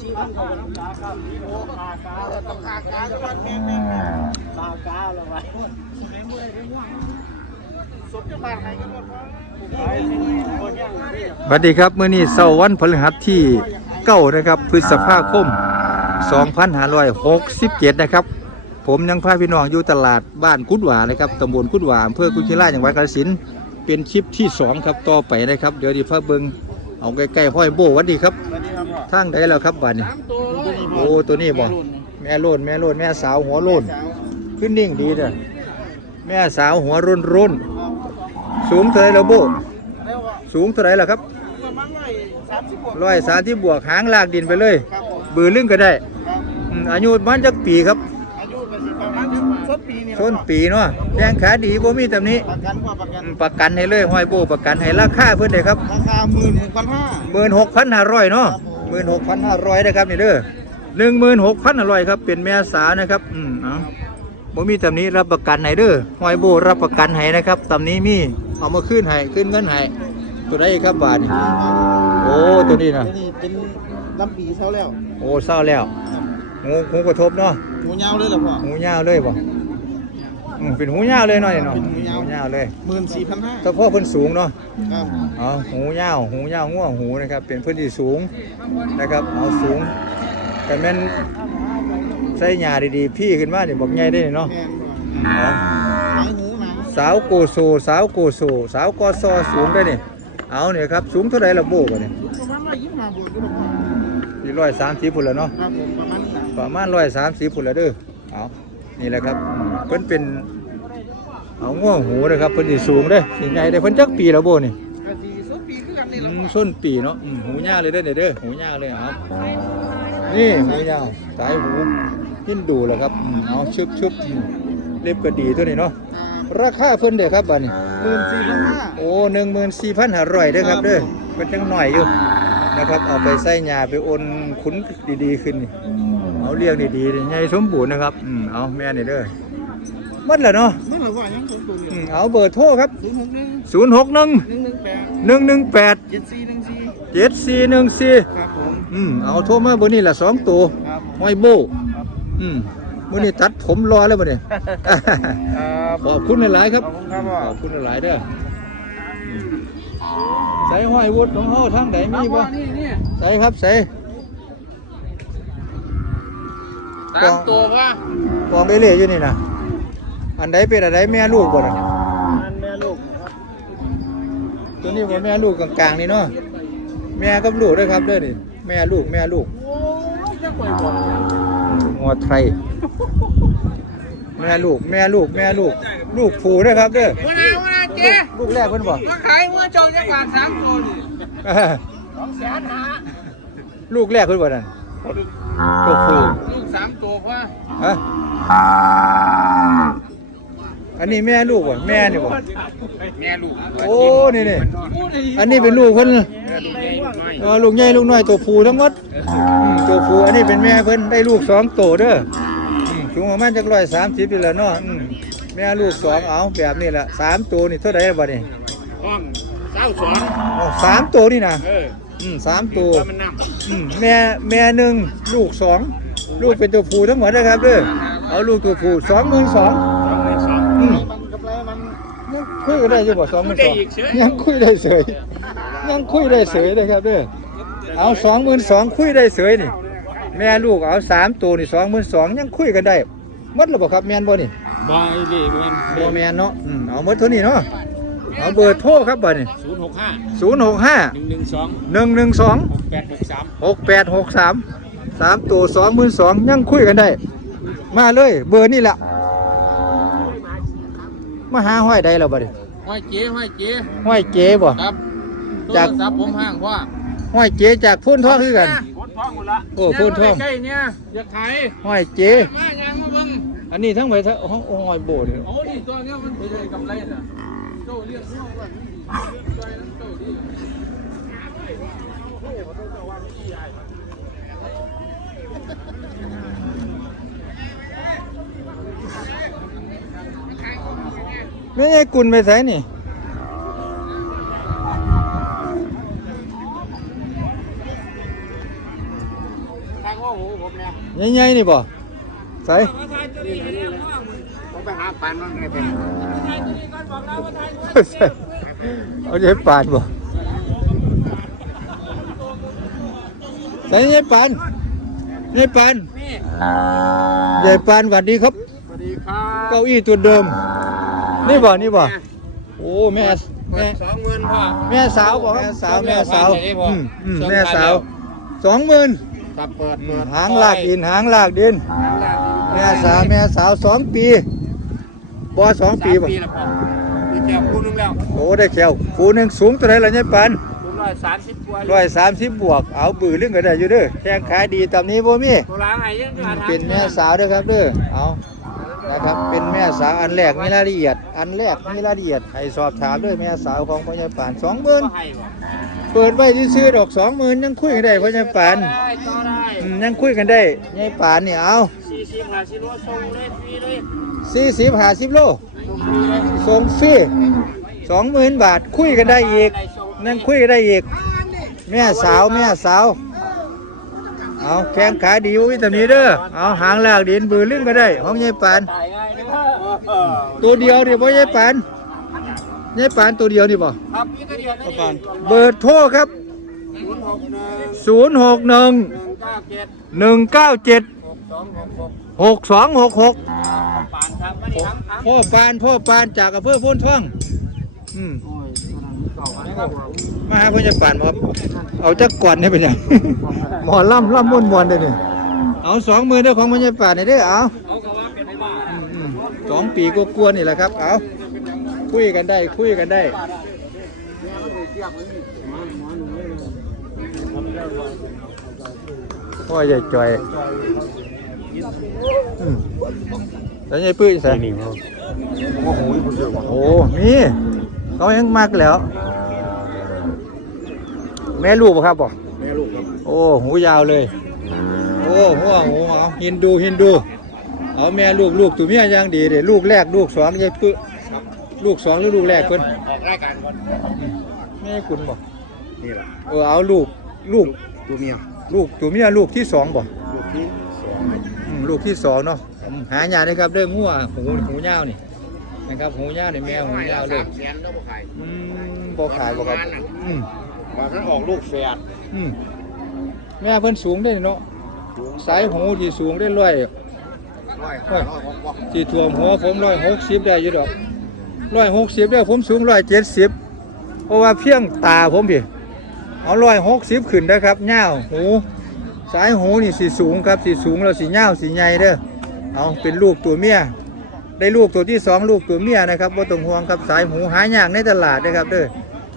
สีพันเขาต้องกาโอ้กากาต้องกากาแล้วมันแม่แม่งกากาแล้วไว้สมจะบาทไหนกันหมดวะไปที่นี่คนยังพี่สวัสดีครับเมื้อนี้เสาร์วันพฤหัสที่เก้านะครับ พฤษภาคม 2567 นะครับ ผมยังพาพี่น้องอยู่ตลาดบ้านกุดหวานะครับตำบลกุดหวาอำเภอกุชิล่าจังหวัดกาฬสินธุ์เป็นคลิปที่สองครับต่อไปนะครับ เดี๋ยวดีพาเบิงเอาใกล้ๆห้อยโบหวัดดีครับ สวัสดีครับพ่อทางใดแล้วครับบ้านนี้ตัวนี้ โอ้ตัวนี้บ่แม่โลนแม่โลนแม่สาวหัวโลนขึ้นนิ่งดีเด้อแม่สาวหัวรุ่นรุ่นๆสูงเท่าไหรแล้วโบแล้วว่าสูงเท่าไหรล่ะครับประมาณร้อยสามสิบกว่าร้อยสามที่บวกหางลากดินไปเลยครับผมบือลึงก็ได้ครับอืมอายุมันจักปีครับอายุก็สิประมาณส้นปีนี่ต้นปีเนาะแรงขาดีบ่มีตำหนี้ประกันกว่าประกันประกันให้เลยห้อยโบประกันให้ราคาเพิ่นได้ครับราคาหมื่นหกพันห้า16,500เนาะ 16,500นะครับนี่เด้อ16,500ครับเป็นแม่สาวนะครับ อืมเอาบ่มีตำหนี้รับประกันให้เด้อห้อยโบรับประกันให้นะครับตำหนี้มีเอามาคืนให้คืนเงินให้ตัวใดครับบาทนี่โอ้ตัวนี้นะนี่เป็นลำปีเท่าแล้ว โอ้เศร้าแล้วหูหูกระทบเนาะหมูยาวเลยเหรอพ่อหูยาวเลยบ่ อืมเป็นหูยาวเลยเนาะนี่เนาะเป็นหูยาว ยาวเลยหมื่นสี่พันห้าถ้าพ่อเพิ่นสูงเนาะ ครับเอาหูยาว หูยาวง่วงหูนะครับ เป็นพื้นที่สูงนะครับเอาสูงแต่แม่นใส่หญ้าดีๆ พี่ขึ้นมานี่บอกใหญ่ได้เนาะแมนเอาหายหูหนาสาวโกโซสาวโกโซสาวกอซอสูงได้นี่เอาเนี่ยครับสูงเท่าไหร่ละโบกเนี่ยประมาณร้อยยี่สิบห้าบวกก็ได้พ่อสี่ร้อยสามสิบพุ่นแล้วเนาะ ครับผมประมาณนั้นประมาณร้อยสามสิบพุ่นแล้วเด้อเอา นี่แหละครับอืมเพิ่นเป็นเอาง่วงหูนะครับเพิ่นสิสูงเด้อสิใหญ่ได้อเพิ่นจักปีแล้วโบนี่ก็สี่ส้นปีคือกันนี่อืแหละมส้นปีเนาะอืมหูยาวเลยเด้อเนี่ยเด้อหูยาวเลยเอานี่หูยาวสายหูหินดูแหละครับอืมเอาชึบชึบอืมเล็บก็ดีตัวนี้เนาะราคาเพิ่นเด้อครับบัดนี้หมื่นสี่พันห้าโอ้หนึ่งหมื่นสี่พันห้าร้อยเด้อครับเด้อเพิ่นจังหน่อยอยู่นะครับเอาไปใส่หญ้าไปโอนขุนดีๆขึ้นนี่ เอาเลี้ยงดีๆนี่ใหญ่สมบูรณ์นะครับอืมเอาแม่นี่เด้อหมันแล้วเนาะไม่เหมือนว่ายังสูงตัวอืเนี่ยมเอาเบอร์โทรครับศูนย์หกหนึ่ง061หนึ่งหนึ่งแปด118เจ็ดสี่หนึ่งสี่เจ็ดสี่หนึ่งสี่ครับผมอืมเอาโทรมาเบอร์นี้ละสองตัวครับห้อยโบอืมมื่อนี้ตัดผมรอแล้วบ่เนี่ยครับขอบคุณหลายๆครับ ขอบคุณครับพ่อขอบคุณหลายๆเด้ออืมใส่ห้อยวุฒของเฮาทางไหนมีบ่นี่นี่ใส่ครับใส่ ตามตัวว่ากองเรื่อยๆอยู่นี่นะอันใดเป็นอันใดแม่ลูกบ่น่ะนั่นแม่ลูกครับตัวนี้บ่แม่ลูกกลางๆนี่เนาะแม่กับลูกเด้อครับเด้อนี่แม่ลูกแม่ลูกโอ้ยจะปล่อยหมดงัวไทยแม่ลูกแม่ลูกแม่ลูก ลูกผูนะครับเด้อวันนาวันนาเจ๊ลูกแรกเพิ่นบอกมาขายเมื่อจงจะบาทสามตัวนี่สองแสนหาลูกแรกเพิ่นบอกนั่น ตัวผูลูกสามตัวพ่อฮะอันนี้แม่ลูกบ่แม่นี่บ่แม่ลูกโอ้นี่นี่อันนี้เป็นลูกเพิ่นเออลูกใหญ่ลูกน้อยตัวผูทั้งหมดอืมตัวผูอันนี้เป็นแม่เพิ่นได้ลูกสองตัวเด้ออืมสูงประมาณจักร้อยสามสิบนี่แหละเนาะอืมแม่ลูกสองเอาแบบนี้แหละสามตัวนี่เท่าไหร่บัดนี้ห้องเศร้าสองอ๋อสามตัวนี่นะเอออืมสามตัวมันนำอืมแม่แม่หนึ่งลูกสองลูกเป็นตัวผู้ทั้งหมดนะครับเด้อเอาลูกตัวผู้สองหมื่นสองสองในสองอืมมันกำไรมันยังคุยกันได้อยู่บ่สองหมื่นสองคุยได้อีกเฉยยังคุยได้เสยยังคุยได้เสยนะครับเด้อเอาสองหมื่นสองคุยได้เสยนี่แม่ลูกเอาสามตัวนี่สองหมื่นสองยังคุยกันได้หมดแล้วบ่ครับแม่นบ่นี่บายเล่เงินบ่แม่นเนาะอืมเอาหมดเท่านี้เนาะ เอาเบอร์โทรครับบัดนี้ศูนย์หกห้าศูนย์หกห้าหนึ่งหนึ่งสองหนึ่งหนึ่งสองหกแปดหกสามหกแปดหกสามสามตัวสองหมื่นสองยังคุยกันได้ มาเลย เบอร์นี่แหละมาหาห้อยใดแล้วบัดนี้ห้อยเจ๊ห้อยเจ๊ห้อยเก๋บ่ครับจากโทรศัพท์ผมห้างว่าห้อยเก๋จากพุ่นท่องคือกันพ้นท้องหมดละโอ้พ้นท้องใกล้ๆเนี่ยอยากขายห้อยเก๋มายังมาเบิ่งอันนี้ทั้งไปทั้งห้องห้อยโบนี่โอ้นี่ตัวเนี้ยมันเป็นกำไรน่ะ เจ้าเลี้ยงเนาะว่าตัวนั้นเจ้าดีไม่ใช่กุลไปใส่นี่ง้อหูผมเนี่ยใหญ่ๆนี่บ่ใส่ นี่เลยนี่เลยผมไปหาปันมันไงเป็นเอาใหญ่ปานบ่ใส่ใหญ่ปานใหญ่ปานนี่ใหญ่ปานหวัดดีครับ สวัสดีครับเก้าอี้ตัวเดิม นี่บ่ นี่บ่ โอ้แม่แม่สองหมื่นพ่อแม่สาวบ่แม่สาวแม่สาวเดี๋ยวนี้พออืมอืมเชิญแม่สาวไปสองหมื่นตับเปิดเปิดหางลากดินหางลากดินหางลากดิน แม่สาวแม่สาวสองปี บ่สองปีสามบ่ปีแล้วพ่อมีแก้วคู่นึงแล้วโอ้ได้แขวคูหนึงสูงตัวไหนล่ะเนี่ยปันผมร้อยสามสิบกว่าร้อยสามสิบบวก เอาบือเรื่องก็ได้อยู่เด้อแข้งขาดีตามนี้บ่มี ตัวล้างไห้ยังจะหาทางเป็นแม่สาวเด้อครับเด้อ เอานะครับ เป็นแม่สาวอันแรกมีรายละเอียด อันแรกมีรายละเอียด ให้สอบถามเด้วยแม่สาวของพ่อใหญ่ปานสองหมื่นก็ให้บ่เปิดไว้ซื้อๆดอกสองหมื่นยังคุยกันได้พ่อใหญ่ปานได้ต่อได้อืมยังคุยกันได้ใหญ่ปานนี่เอาสี่สิบห้าสิบโลส่งเลยฟรีเลย สี่สิบห้าสิบโลส่งฟรีสองหมื่นบาท คุยกันได้อีกนั่งคุยกันได้อีก แม่สาวแม่สาว เอาแข้งขาดีอยู่ตำนี้เด้อเอาหางลากดินบือลื่นก็ได้ห้องยายปานตัวเดียวเดี๋ยวพ่อยายปานยายปานตัวเดียวนี่บ่ครับนี่ตัวเดียนี่เบอร์โทรครับ061 197 6266 หกสองหกหก6266ปานครับไม่ได้ทั้งทั้งพ่อปานพ่อปานจากอำเภอโพ้นท่องอืมโอ้ยต่อไปครับมาหาพ่อจะปานบ่ครับ เอาจักก่อนให้เป็นหยัง หมอล่ำล่ำม่วนมวนๆเด้อนี่เอาสองมือเด้อของพ่อจะปานนี่เด้อเอาเอาก็ว่าเป็นไอ้บ้าอืมสองปีก็กลัวาๆนี่แหละครับ เอาคุยกันได้คุยกันได้พ่อใหญ่จ่อยอืม แล้วยายปื้ยใส่โอ้มีเขายังมากแล้ว แม่ลูกบ่ครับบ่แม่ลูกครับโอ้หูยาวเลย โอ้หัวหูเอาฮินดูฮินดู เอาแม่ลูกลูกตัวเมียอย่างดีเด้ลูกแรกลูกสองยายปึ๊ลูกสองหรือลูกแรกเพิ่นออกรายการก่อนแม่คุณบ่นี่แหละเออเอาลูกลูกตัวเมียลูกตัวเมียลูกที่สองบ่ลูกที่สอ ลูกที่สองเนาะอืมหายาได้ครับเรื่องงัวหูหูยาวนี่นะครับหูยาวนี่แม่หูยาวเลยสามแสนก็บ่ขายอืมบ่ขายบ่ครับอืมว่าท่านออกลูกแฝดอืมแม่เพิ่นสูงได้เนาะสายหูที่สูงได้ร้อยร้อยห้าร้อยหกบ่ที่ท่วมหัวผมร้อยหกสิบได้อยู่ดอกร้อยหกสิบได้ผมสูงร้อยเจ็ดสิบเพราะว่าเพียงตาผมพี่เอาร้อยหกสิบขึ้นนะครับเง่าวหู สายหูนี่สีสูงครับสีสูงแล้วสีเง่าวสีใหญ่เด้อเอาเป็นลูกตัวเมียได้ลูกตัวที่สองลูกตัวเมียนะครับบ่ต้องห่วงครับสายหูหายากในตลาดนะครับเด้อ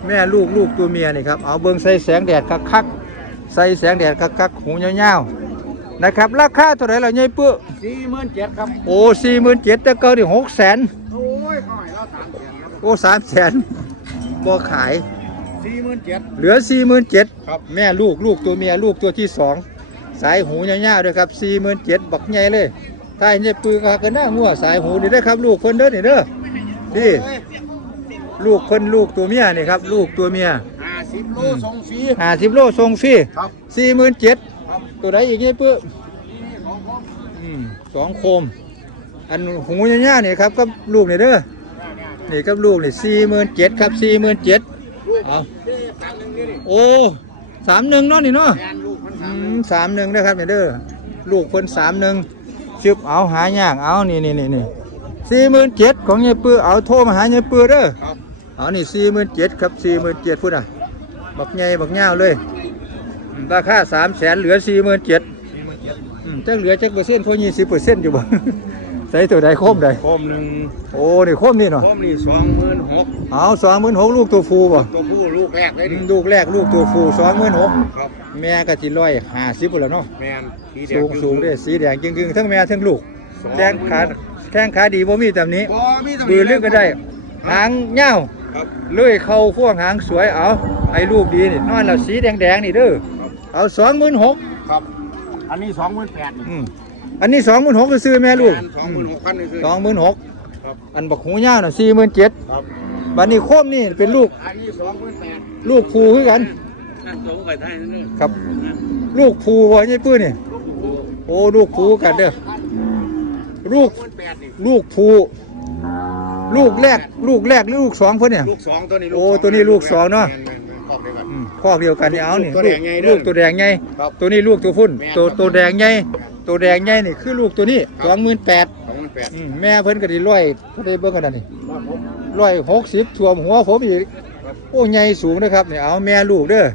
แม่ลูกลูกตัวเมียนี่ครับเอาเบิ่งใส่แสงแดดคักๆใส่แสงแดดคักๆหูยาวๆนะครับราคาเท่าไหร่ล่ะยายเปื้อสี่หมื่นเจ็ดครับโอ้สี่หมื่นเจ็ดแต่เก้าที่หกแสนโอ้ยเขาให้เราสามแสนครับโอ้สามแสนบ่ขายสี่หมื่นเจ็ดเหลือสี่หมื่นเจ็ดครับแม่ลูกลูกตัวเมียลูกตัวที่สอง สายหูยาวๆด้วยครับสี่หมื่นเจ็ดบักใหญ่เลยถ้าเห็นปืนก็กันหน้างัวสายหูนี่ได้อครับ ลูกเพิ่นเด้อนี่เด้อนี่ลูกเพิ่นลูกตัวเมียนี่ครับ ลูกตัวเมียห้าสิบโลส่งฟรีห้าสิบโลส่งฟรีครับสี่หมื่นเจ็ดครับตัวใดอีกนี่ปื้อนี่ของผมอืมสองโคม อันหูยาวๆนี่ครับกับลูกนี่เด้อนี่กับลูกนี่สี่หมื่นเจ็ดครับสี่หมื่นเจ็ดเอาที่ตังหนึ่งนี่ดิโอ้สามหนึ่งเนาะนี่เนาะแทนลูกมันอื สามมสามหนึ่งนะครับเนี่ยเด้อลูกเพิ่นสามหนึ่งชึบเอาหายากเอานี่นี่นี่นี่สี่หมื่นเจ็ดของยายปื้อเอาโทรมาหายายปื้อเด้อครับเอานี่สี่หมื่นเจ็ดครับสี่หมื่นเจ็ดพุ่นอะบักใหญ่บักเงาวเลยอืมราคาสามแสนเหลือสี่หมื่นเจ็ดสี่หมื่นเจ็ดจักเหลือจักเปอร์เซ็นต์พอยี่สิบเปอร์เซ็นต์อยู่บ่ ใส่ตัวใดโคมใดโคมหนึ่งโอ้นี่โคมนี่เนาะโคมนี่สองหมื่นหกเอาสองหมื่นหกลูกตัวฟูบ่ตัวผู้ลูกแรกเลยดิลูกแรกลูกตัวฟูสองหมื่นหกครับแม่ก็จิร้อยห้าสิบพุ่นแล้วเนาะแมนสีแดสูงอยู่สูงเด้สีแดงจริงๆทั้งแม่ทั้งลูกสองแข้งขาแข้งขาดีบ่มีแบบนี้บ่มีตรงบือลึกก็ได้หางเง่าวครับเลื่อยเข้าพ่วงหางสวยเอาไอ้ลูกดีนี่นอนแล้วสีแดงๆนี่เด้อเอาสองหมื่นหกครับอันนี้สองหมื่นแปด อันนี้สองหมื่นหกซื้อแม่ลูกสองหมื่นหกพันนี่คือสองหมื่นหกครับอันบักหูเง่าวน่ะสี่หมื่นเจ็ดครับบัดนี้โคมนี่เป็นลูกอันนี้สองหมื่นแปดลูกภูคือกันนั่นสองไก่ไทยนั่นเลยครับ ลูกภูบ่ใช่ปื้อนี่ลูกผูโอ้ลูกผูกันเด้อลูกหมื่นแปดนี่ลูกผูลูกแรก ลูกแรกหรือลูกสองเพิ่นเนี่ยลูกสองตัวนี้โอ้ตัวนี้ลูกสองเนอะแม่ๆๆครอบเดียวกันอืมคอกเดียวกันนี่เอานี่ลูกตัวแดงใหญ่เด้อลูกตัวแดงใหญ่ครับตัวนี้ลูกตัวพุ่นแม่นตัวครับตัวแดงใหญ่ ตัวแดงใหญ่นี่คือลูกตัวนี้ครับสองหมื่นแปดสองหมื่นแปดแม่เพิ่นก็ได้ร้อยเพิ่นได้เบิ่งกันนั่นนี่ร้อยหกสิบท่วมหัวผมอีกโอ้ใหญ่สูงนะครับนี่เอาแม่ลูกเด้อ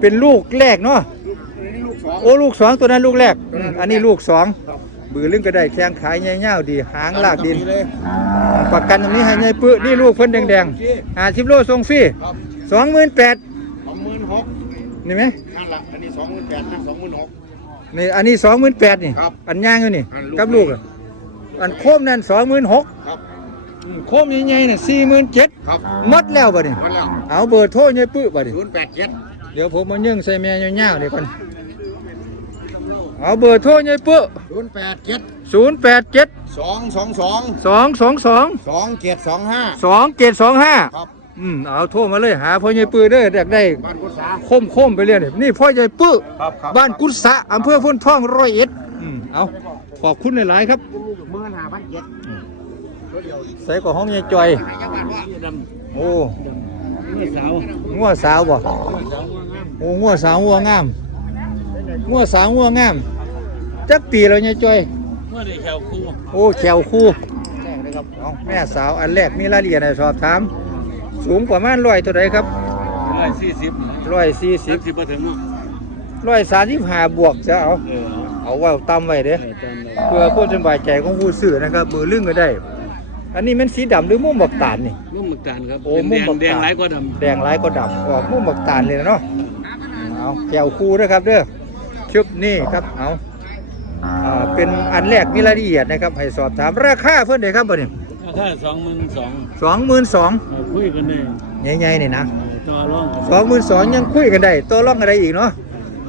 เป็นลูกแรกเนาะลูกสองโอ้ลูกสองตัวนั้นลูกแรกอืมอันนี้ลูกสองครับบือลึงก็ได้แข้งขายใหญ่ๆดีหางลากดินเลยประกันตรงนี้ให้ใหญ่ปื้อนี่ลูกเพิ่นแดงๆห้าสิบโลส่งฟรีครับสองหมื่นแปดสองหมื่นหกนี่ไหมนั่นละอันนี้สองหมื่นแปดนั่นสองหมื่นหก นี่อันนี้สองหมื่นแปดนี่ครับอันย่างอยู่นี่อันลูก กับลูกอะอันโคมนั่นสองหมื่นหกครับโคมใหญ่ๆน่ะสี่หมื่นเจ็ดครับหมดแล้วบ่นี่วันแล้วเอาเบอร์โทรใหญ่ปื้อบ่นี่ศูนย์แปดเจ็ดเดี๋ยวผมมายื่งใส่แม่ยาวๆเดี๋ยวก่อนเอาเบอร์โทรใหญ่ปื้อศูนย์แปดเจ็ดศูนย์แปดเจ็ดสองสองสองสองสองสองสองเจ็ดสองห้าสองเจ็ดสองห้า ครับ อืมเอาโทรมาเลยหาพ่อใหญ่ปื้อเด้ออยากได้บ้านกุศลคมคมๆไปเรื่อยนี่นี่พ่อใหญ่ปื้อครับครับบ้านกุศะอำเภอพุ่นท่องร้อยเอ็ดอืมเอาขอบคุณหลายๆครับเมื่อหาพันเจ็ดตัวเดียวใส่กับห้องยายจอย ให้จังหวัดว่าดโอ้ำนี่สาวงัวสาวบ่โอ้งัวสาวงัวงามงัวสาวงัวงามจักปีแล้วยายจอย เมื่อได้แถวคู่โอ้แขวคู่แรกเลยครับเอาแม่สาวอันแรกมีรายละเอียดให้สอบถาม สูงประมาณร้อยเท่าไรครับร้อยสี่สิบร้อยสี่สิบสิบมาถึงเนาะร้อยสามสิบห้าบวกจะเอา เออเอาไว้ต่ำไว้เด้เออจำได้เพื่อความสบายใจของผู้ซื้อนะครับมือลึงก็ได้ อันนี้มันสีดำหรือม่วงบักตาลนี่นุ่มหมึกตาลครับโอ้เป็นมุ่แดงงบักตาลแดงหลายกว่าดแดงหลายก็ดำออกม่วงบักตาลเลยนะเนาะเอาแก้วคู่นะครับเด้อชุบนี่ครับเอาอ่าเป็นอันแรกมีรายละเอียดนะครับให้สอบถามราคาเพื่อนเด้ครับบ่เนี่ยำ ราคาสองหมื่นสองสองหมื่นสองคุยกันได้ใหญ่ๆนี่นะต่อรองกันสองหมื่นสองยังคุยกันได้ตัวร่องอะไรอีกเนาะ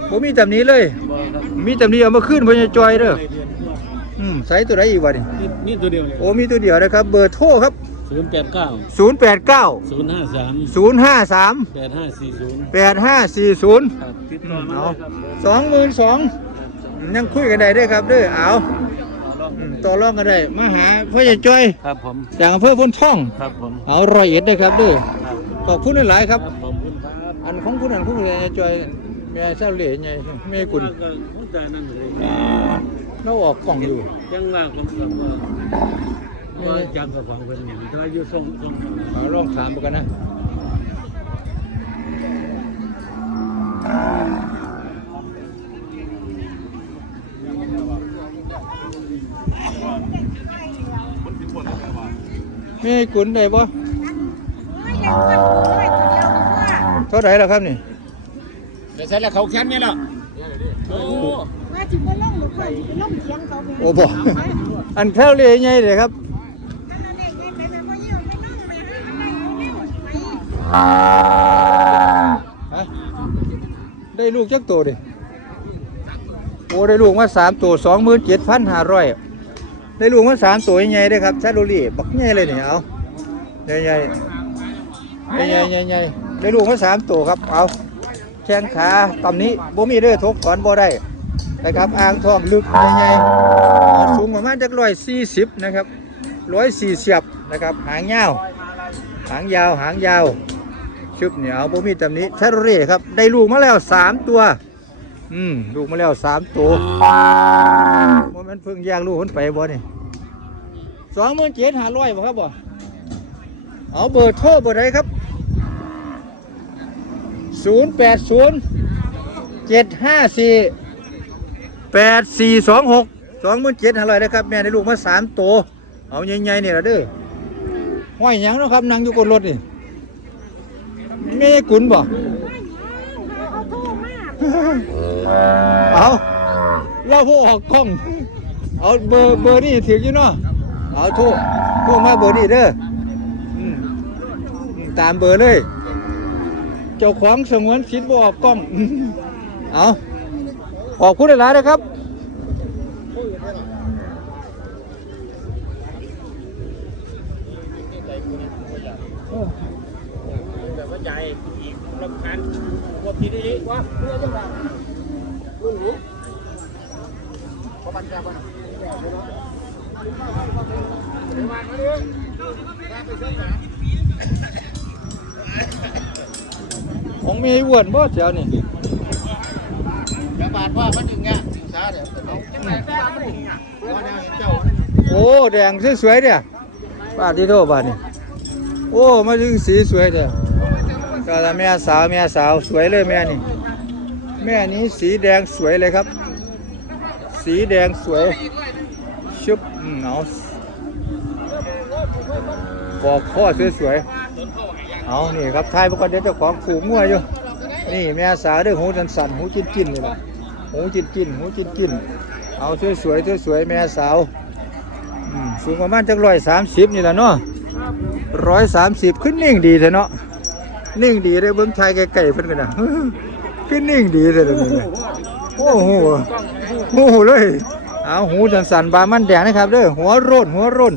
ผมมีแต่นี้เลยบ่ครับมีแต่นี้เอามาขึ้นพญจอยเด้อได้เดือนกว่าอืมใส่ตัวไหนอีกวะนี่นี่นี่ตัวเดียวเลยโอ้มีตัวเดียวนะครับ เบอร์โทรครับศูนย์แปดเก้า089ศูนย์ห้าสาม053แปดห้าสี่ศูนย์8540ครับติดต่อมาเอาได้ครับสองหมื่นสองยังคุยกันได้เด้วยครับเด้อเอาอืม ต่อรองกันได้ มาหาพ่อใหญ่จ้อยครับผมจากอำเภอพนท่อง ครับผมเอาร้อยเอ็ดเด้อครับเด้อครับขอบคุณหลายๆครับครับผมคุณครับอันของคุณอันของคุณใหญ่จ้อยแม่เศร้าเหล่ใหญ่แม่กุลก็ผู้ตานั่นเลยเราออกกล่องอยู่จังว่าผมก็ว่าว่าจังกับของเพิ่นอย่างถ้าอยู่ส่งส่งเอาลองถามไปกันนะ แม่กุลได้ปะเท่าไหร่แล้วครับนี่เดี๋ยวใส่แล้วเขาแค้นเนี่ยหรอโอ้ว่าจิไปล่องหรือว่าจิไปล่องเถียงเขาไปโอ้บอกอันเท่าเหล่ใหญ่เลยครับนั่นน่ะเนี่ยไงไปแบบว่าเยี่ยมไปล่องไปหาอะไรอยู่เนี่ยไปฮะได้ลูกจักตัวดิโอ้ได้ลูกมาสามตัวสองหมื่นเจ็ดพันห้าร้อย ได้ลูกมาสามตัวใหญ่ๆเลยครับชาโรลี่บักใหญ่เลยเนี่ยเอาใหญ่ใหญ่ใหญ่ใหญ่ใหญ่ใหญ่ได้ลูกมาสามตัวครับเอาแข้งขาตำนี้บ่มีเด้อทกถอนบ่ได้นะครับอ่างทองลึกใหญ่ๆสูงประมาณจักร้อยสี่สิบนะครับร้อยสี่เสิบนะครับหางยาว หางยาวหางยาวชุบเหนียวบ่มีตำนี้ชาโรเร่ครับได้ลูกมาแล้วสามตัว อืมลูกมาแล้วสามตัวมันเพิ่งแยกลูกคนไปบ่นี่สองหมื่นเจ็ดห้าร้อยบ่ครับบ่เอาเบอร์โทรเบอร์ใดครับศูนย์แปดศูนย์เจ็ดห้าสี่แปดสี่สองหกสองหมื่นเจ็ดห้าร้อยนะครับ แม่ได้ลูกมาสามตัวเอาใหญ่ๆเนี่ยละเด้อห้อยหยังเนาะครับนั่งอยู่บนรถนี่ไม่ได้กุนบ่ เอาเราผู้ออกกล้อง เอาเบอร์เบอร์นี่ถืออยู่เนาะ เอาโทรโทรมาเบอร์นี่เด้ออืมตามเบอร์เลย เจ้าของสงวนสิทธิ์บออกกล้อง เอาขอบคุณหลายๆนะครับแบบว่าใหญ่อีกรำคาญว่าพี่ได้อีกวะเพื่อจังหวะรุ่นหู ของมีอ้วนบ่แถวนี่กระบาดว่ามันถึงเงี้ยถึงช้าเดี๋ยวเอาจังไหนแต่มันถึงเงี้ยว่าแนวเจ้าโอ้แดงสวยๆเนี่ยบาดที่โทบาดนี่โอ้มาถึงสีสวยเด้อก็ละแม่สาวแม่สาวสวยเลยแม่นี่แม่นี้สีแดงสวยเลยครับ สีแดงสวยชุบอืมเอา บอกข้อสวยๆ เอานี่ครับทายประกเดี๋ยวเจ้าของผูกงัวอยู่ นี่แม่สาวด้อหูสันสันหูจิ้นจิ้นๆนี่แหละหูจิ้นจิ้นหูจิ้นจิ้นเอาสวยสวยสวยๆแม่สาวสูงประมาณจักร้อยสามสิบนี่แหละเนาะร้อยสามสิบขึ้นนิ่งดีเถอะเนาะ นิ่งดีเลยเบิ้งชายไก่ๆเพิ่นกันนะขึ้นนิ่งดีเลยเดี๋ยวนี้นะโอ้โหโอ้โหเลย เอาหูสันสันบามันแดงนะครับเด้อหัวร่นหัวร่น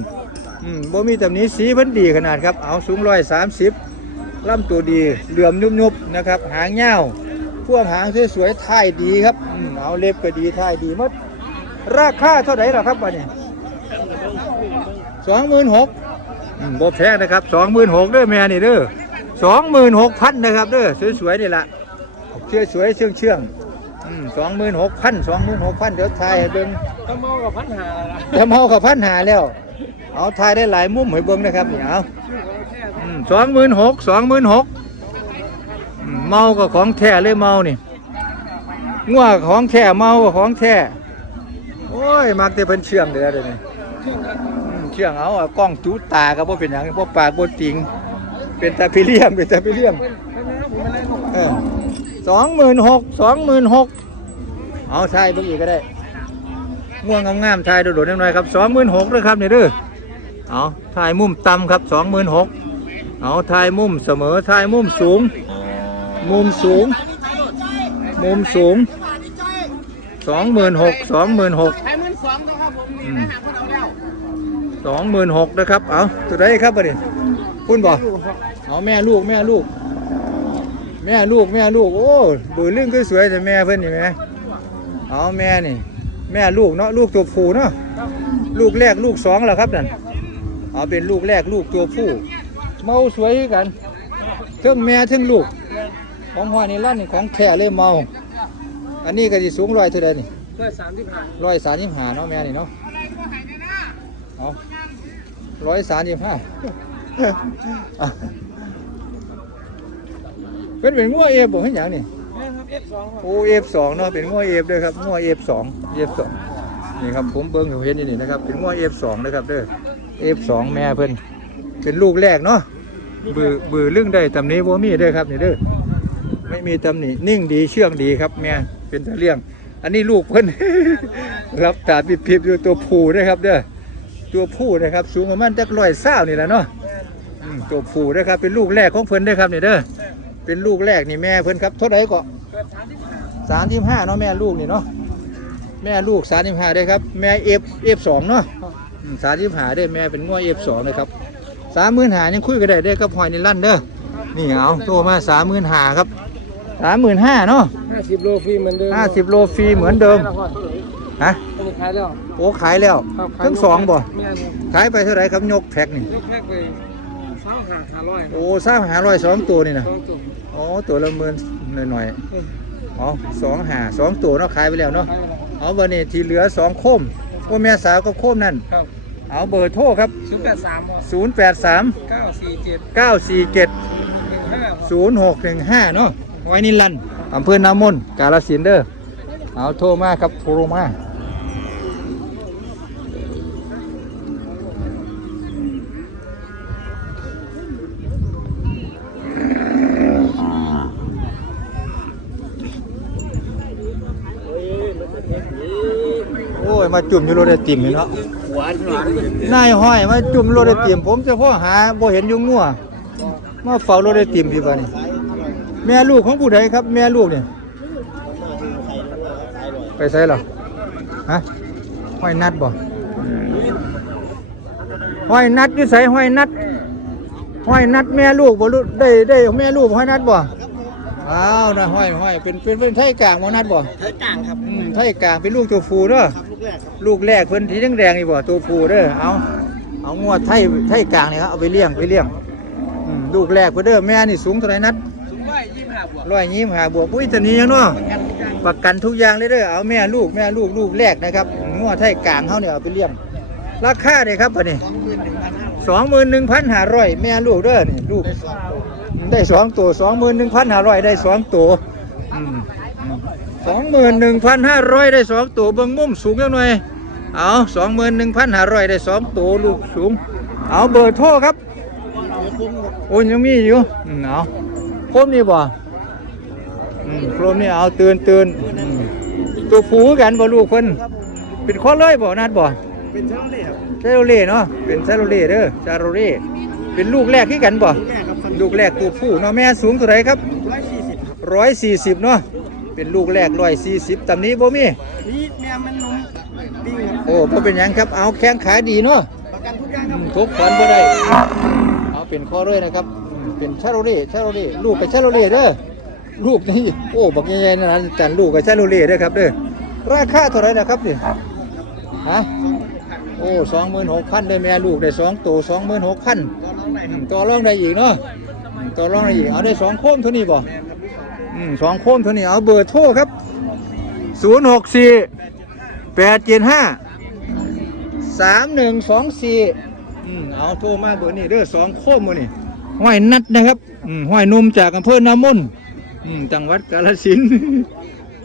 อืมบ่มีตำหนี้สีเพิ่นดีขนาดครับ เอาสูงร้อยสามสิบลำตัวดีเหลื่อมยุบๆนะครับ หางยาวพ่วงหางสวยๆท่ายดีครับอืมเอาเล็บก็ดีท่ายดีหมดราคาเท่าไหร่ล่ะครับวันนี้สองหมื่นหกบ่แพงนะครับสองหมื่นหกเด้อแม่นี่เด้อสองหมื่นหกพันนะครับเด้อสวยๆนี่ละเชื่อสวยเชื่องเชื่องสองหมื่นหกพันสองหมื่นหกพันเดี๋ยวทายให้เบิ่งถ้าเมากับพันหาละแต่เมากับพันหาแล้ว เอาทายได้หลายมุมให้เบิ่งนะครับนี่เอาสองหมื่นหกสองหมื่นหกเมากับของแท้เลยเมานี่ง่วงของแท้เมากับของแท้โอ้ยมักจะเป็นเชื่องเลยเดี๋ยวนี้เชื่องเอาอะกล้องจูตากับว่าเป็นอย่างพวกปากบนติงเป็นตาพิเลียมเป็นตาพิเลียมสองหมื่นหกสองหมื่นหกเอาใช่เบิ่งอีกก็ได้ง่วงงามๆทายโดดๆน่อยๆครับสองหมื่นหกเลยครับเนี่เด้อ เอาทายมุมต่ำครับสองหมื่นหกเอาทายมุมเสมอทายมุมสูง มุมสูง มุมสูงสองหมื่นหกสองหมื่นหกสองนะครับผมมีแม่หาคนเอาแล้วสองหมื่นหกนะครับ เอาตัวใดครับประเด็นคุณบอกเอาแม่ลูกแม่ลูก แม่ลูกแม่ลูก โอ้บือลึ่องก็สวยแต่แม่เพื่อนนี่แม่เอาแม่นี่ แม่ลูกเนาะลูกตัวผูเนาะลูกแรกลูกสองแล้วครับนั่น เอาเป็นลูกแรกลูกตัวผู้เมาสวยคือกันเทั้งแม่เทั้งลูก ของหัวนี่ลั่นนี่ของแท้เลยเมา อันนี้ก็สิสูงร้อยเท่าใดนี่เพื่อสามที่ผ่านร้อยสามสิบห้าเนาะแม่นี่เนาะเอาร้อยสามสิบห้าเป็นเป็นงัวเอฟบอกให้หยังนี่แม่ครับเอฟสองโอเอฟสองเนาะเป็นงัวเอฟด้วยครับงัวเอฟสองเอฟสองนี่ครับผมเบิ้งอยู่เห็นนี่นี่นะครับเป็นงัวเอฟสองนะครับเด้อ เอฟสองแม่เพิ่นเป็นลูกแรกเนาะบือบือเรื่องได้ตำหนี้บ่มีเด้อครับนี่เด้อไม่มีตำหนินิ่งดีเชื่องดีครับแม่เป็นตะเลี้ยง อันนี้ลูกเพิ่นรับตาปิดพิบอยู่ตัวผู้นะครับเด้อตัวผู้นะครับ สูงประมาณจักร้อยเศร้านี่แหละเนาะอืมตัวผู้นะครับเป็นลูกแรกของเพิ่นเด้อครับนี่เด้อเป็นลูกแรกนี่แม่เพิ่นครับเท่าไหร่ก็เกิดสามที่ผ่านสามสิบห้าเนาะแม่ลูกนี่เนาะแม่ลูกสามสิบห้าได้ครับแม่เอฟเอฟสองเนาะ สามสิบห้าได้แม่เป็นง้อเอฟสองนะครับสามหมื่นหายังคุยกันได้ได้กับหอยนิลันเด้อนี่เอาโทรมาสามหมื่นหาครับสามหมื่นห้าเนาะห้าสิบโลฟรีเหมือนเดิมห้าสิบโลฟรีเหมือนเดิมฮะต้องขายแล้วโอ้ขายแล้วครับทั้งสองบ่แม่ครับขายไปเท่าไหรครับยกแพ็คนี่ยกแพ็กไปเช้าหาหาร้อยโอ้สามหาร้อยสองตัวนี่นะสองตัวอ๋อตัวละหมื่นหน่อยๆอ๋อสองหาสองตัวเนาะขายไปแล้วเนาะขายแล้วเอาเบอร์นี่ที่เหลือสองโคมโอ้แม่สาวก็โคมนั่นครับ เอาเบอร์โทรครับ ศูนย์แปดสาม0 8 3 เก้าสี่เจ็ด9 4 7 หนึ่งห้าครับ0 6 1 5เนาะไว้นิลันดร์อำเภอน้ำมนต์กาลสินธุ์เด้อเอาโทรมาครับโทรมาโอ้ย มาจุ่มอยู่รถไอติมนี่เนาะหวานหวานนายห้อยมาจุ่มรถไอติมผมจะพ่อหาบ่เห็นอยุงงัวมาเฝ้ารถไอติมพี่บ้านี่แม่ลูกของผู้ใดครับ แม่ลูกเนี่ยไปใส่หรอฮะห้อยนัดบ่ห้อยนัดอยู่ใส่ห้อยนัดห้อยนัดแม่ลูกบ่รู้ได้ได้แม่ลูกห้อยนัดบ่ อ้าวนะห้อยห้อยเป็นเป็นเป็นไทยกลางบ่นัดบ่ไทยกลางครับอืมไทยกลางเป็นลูกตัวผู้เด้อครับลูกแรกครับลูกแรกเพิ่นที่แดงๆนี่บ่ตัวผู้เด้อเอาเอางวดไทยไทยกลางนี่ครับเอาไปเลี้ยงไปเลี้ยงอืมลูกแรกเพิ่นเด้อแม่นี่สูงเท่าไหร่นัดสูงไว้ยี่สิบห้าบวกร้อยยี่สิบห้าบวกปุ้ยตัวนี้ยังเนาะกันทุกอย่างประกันทุกอย่างเลยเด้อเอาแม่ลูกแม่ลูกลูกแรกนะครับงวดไทยกลางเฮาเนี่ยเอาไปเลี้ยงราคาเด้ครับบัดนี้สองหมื่นหนึ่งพันห้าร้อย21,500แม่ลูกเด้อนี่ลูก ได้สองตัวได้สองตัว21,500ได้สองตัวสองหมื่นหนึ่งพันห้าร้อยได้สองตัวเบิ่งมุมสูงจังหน่อยเอาสองหมื่นหนึ่งพันห้าร้อยได้สองตัวลูกสูง เอาเบอร์โทรครับโอ้ยยังมีอยู่อืมเอาโคมนี่บ่อืมโคมนี่เอาตื่นตื่นอืมตัวผูกันบ่ลูกเพิ่นเป็นข้อเลยบ่นัดบ่เป็นเท่าไหร่ครับซาโรเล่เนาะเป็นซาโรเล่เด้อซาโรเล่เป็นลูกแรกคือกันบ่ ลูกแรกครับลูกแรกตัวผู้เนาะแม่สูงเท่าไหร่ครับร้อยสี่สิบครับ140เนาะเป็นลูกแรก140ตำนี้บ่มีนี่แม่มันนุ่มปิ้งครับโอ้บ่เป็นหยังครับเอาแข้งขาดีเนาะประกันทุกอย่างคอืรับมทุกคนบ่ได้เอาเป็นข้อเลยนะครับอืมเป็นชาโรเล่ชาโรเล่ลูกกับชาโรเล่เด้อลูกนี่โอ้บักใหญ่ๆนะจันลูกกับชาโรเล่เด้อครับเด้อราคาเท่าไหรนะครับนี่ฮะโอ้สองหมื่นหกพันได้แม่ลูกได้สองตัวสองหมื่นหกพันก็ร้องไหนครับต่อรองได้อีกเนาะอืม ต่อรองได้อีกเอาได้สองโคมเท่านี้บ่แม่ครับอืมสองโคมเท่านี้เอาเบอร์โทรครับศูนย์หกสี่แปดเจ็ดห้าสามหนึ่งสองสี่อืมเอาโทรมาเบอร์นี้เด้อสองโคมมือนี่ห้อยนัดนะครับอืมห้อยหนุ่มจากอำเภอน้ำมนต์อืมจังหวัดกาฬสินธุ์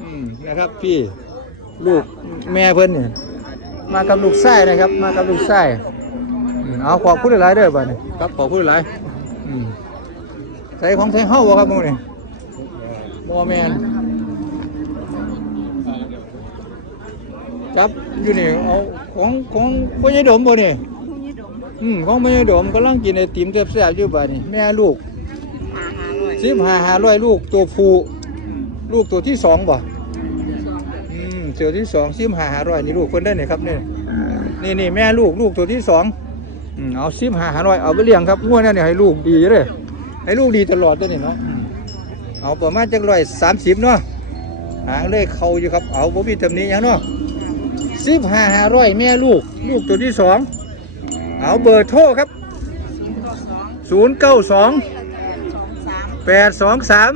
อืมนะครับพี่ลูกแม่เพิ่นนี่มากับลูกไส้นะครับ มากับลูกไส้อืมเอาขอบคุณหลายๆเด้อบัดนี้ครับขอบคุณหลายอืม ใส่ของใส่เฮาบ่ครับมื้อนี้บอแมนจับอยู่นี่เอาของของพ่อใหญ่ดมบ่นี่อืมของพ่อใหญ่ดมกำลังกินไอติมแซ่บๆอยู่บัดนี้แม่ลูกสิบห้าห้าร้อยลูกตัวผู้ลูกตัวที่สองบ่อืมเสือที่สองสิบห้าห้าร้อยนี่ลูกเพิ่นได้นี่ครับนี่นี่นี่แม่ลูกลูกตัวที่สองอืมเอาสิบห้าห้าร้อยเอาไปเลี้ยงครับงวดนั่นนี่ให้ลูกดีเลย ให้ลูกดีตลอดตัวนี่เนาะอืมเอาประมาณจักร้อยสามสิบเนาะหางเลยเขาอยู่ครับเอาบ่มีตำหนิหยังเนาะสิบห้าห้าร้อยแม่ลูก ลูกตัวที่สองเอาเบอร์โทรครับศูนย์เก้าสองแปดสองสาม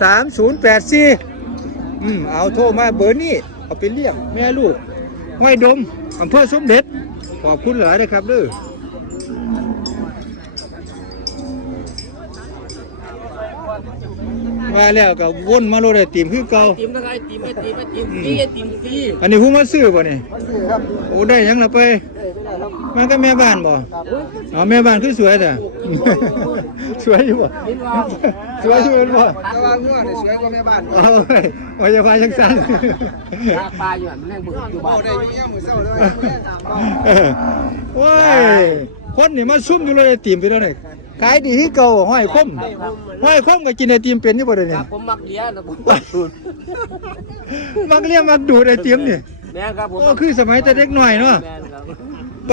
สามศูนย์แปดสี่อืมเอาโทรมาเบอร์นี้เอาไปเลี้ยงแม่ลูกห้วยดมอำเภอสมเด็จขอบคุณหลายนะครับเด้อ ว่าแล้วก็วนมาโลดไอติมคือเก่าติมนะครับไอติมไอติมไอติมฟรีไอติมฟรีอันนี้ผู้มาซื้อป่ะนี่ครับโอ้ได้หยังละไปมาก็แม่บ้านบ่เอาแม่บ้านคือสวยแต่สวยอยู่บ่สวยอยู่บ่ระวังด้วยสวยกว่าแม่บ้านเอาไว้โอ้ยอย่าพาจังซั่นปลาปลาอยู่หันมันแรงบึกอยู่บ้าเอานได้ยุ่งยากมือเศร้าเลยเออโอ้ยคนนี่มาซุ่มอยู่เลยไอติมไปแล้วนี่ ขายดีคือเก่าห้อยคมห้อยคมก็กินไอติมเป็นอยู่บ่เดี๋ยวคนี้รับผมมักเลี้ยนะผมมักสูตรมักเรียกมักดูดไอติมนี่แม่ครับผมก็คือสมัยแต่เด็กหน่อยเนาะแม่ครับไป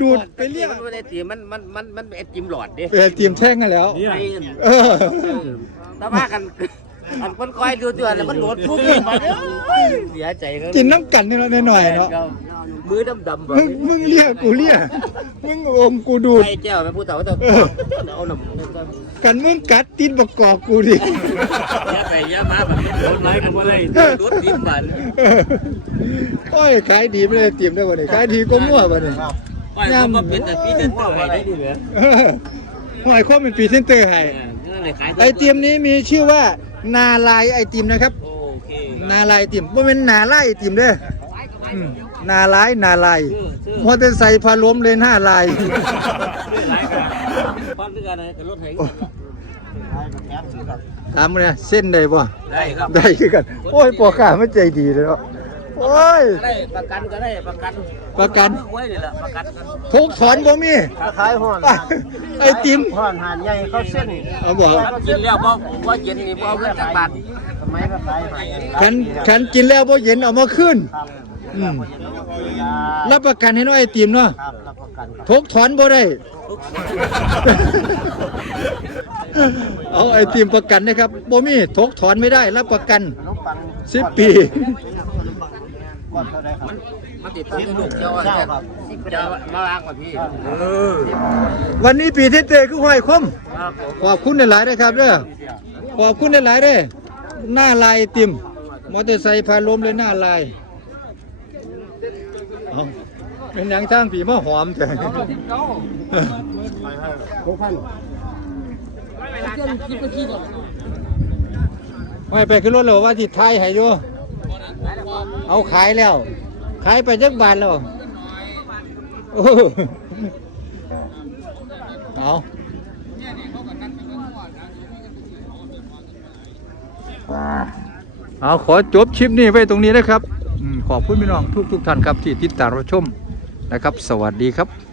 ดูดไปเรียกมันไม่ได้ติมมันมันมันมันเป็นไอติมหลอดเด้ไปไอติมแท่งกันแล้ว ไอ้เออถ้าว่ากันอันคนคอยดูตัวแล้วมันโหลดปุ๊บมาเสียใจครับกินน้ำกันนี่เนาะหน่อยๆเนาะ มือดำดำแบบมึงมึงเรียกกูเรียกมึงอมกูดูดไอ้แก้วแม่พูดแต่ว่าแต่เอาหนุ่มกันมึงกัดตีนประกอบกูดิยาไปยามาแบบโดนไล่กับอะไรโดนติมบันเออโอ้ยขายดีไม่ได้เตรียมได้วันนี้ขายดีก็มั่ววันนี้ไปผมก็เป็นแต่พี่เดินต่อไปได้ดีเหลือเออหอยข้อเป็นพรีเซนเตอร์ให้ไอติมนี้มีชื่อว่านาลายไอติมนะครับโอเคนาลายไอติมว่าเป็นนาลายไอติมเด้ออืม นาลายนาลายมอเตอร์ไซค์พาล้มเลยหน้าลายฟันด้วยกันนะแต่รถไถถามมาเนี่ยเส้นได้ป่ะได้ครับได้คือกัน โอ้ยปอข้าไม่ใจดีเลยเนาะโอ้ยได้ประกันก็ได้ประกัน ประกันไว้นี่แหละประกันกันทุกถอนบ่มีขายห่อนไอติมห่อนหานใหญ่เข้าเส้นเอาบอกกินแล้วบ่บ่เย็นนี่บ่เอาเงินจากบาททำไมก็ขายห่อนขันขันกินแล้วบ่เย็นเอามาขึ้น อืมรับประกันให้น้อยไอติมเนาะครับรับประกันครับทุกถอนบ่ได้ เอาไอติมประกันนะครับโบมี่ทกถอนไม่ได้ รับประกัน ขนมปังสิบปี ก้อนเท่าไรครับมันติดตัวลูกเจ้าอะเจ้าครับเจ้ามาล้างก่อนพี่เออวันนี้ปีที่เตะคือห้อยคม ครับผมขอบคุณหลายๆนะครับเด้อขอบคุณหลายๆเด้อหน้าลายไอติม มอเตอร์ไซค์พาลมเลยหน้าลายเอา เป็นหยังช่างปีมาหอมแต่หกพันไม่ไปขึ้นรถแล้วว่าที่ไทยให้อยู่เอาขายแล้ว ขายไปจักบาทแล้วโอ้เอาเอาขอจบคลิปนี้ไว้ตรงนี้นะครับอืมขอบคุณพี่น้องทุกทุกๆท่านครับที่ติดตามรับชม นะครับ สวัสดีครับ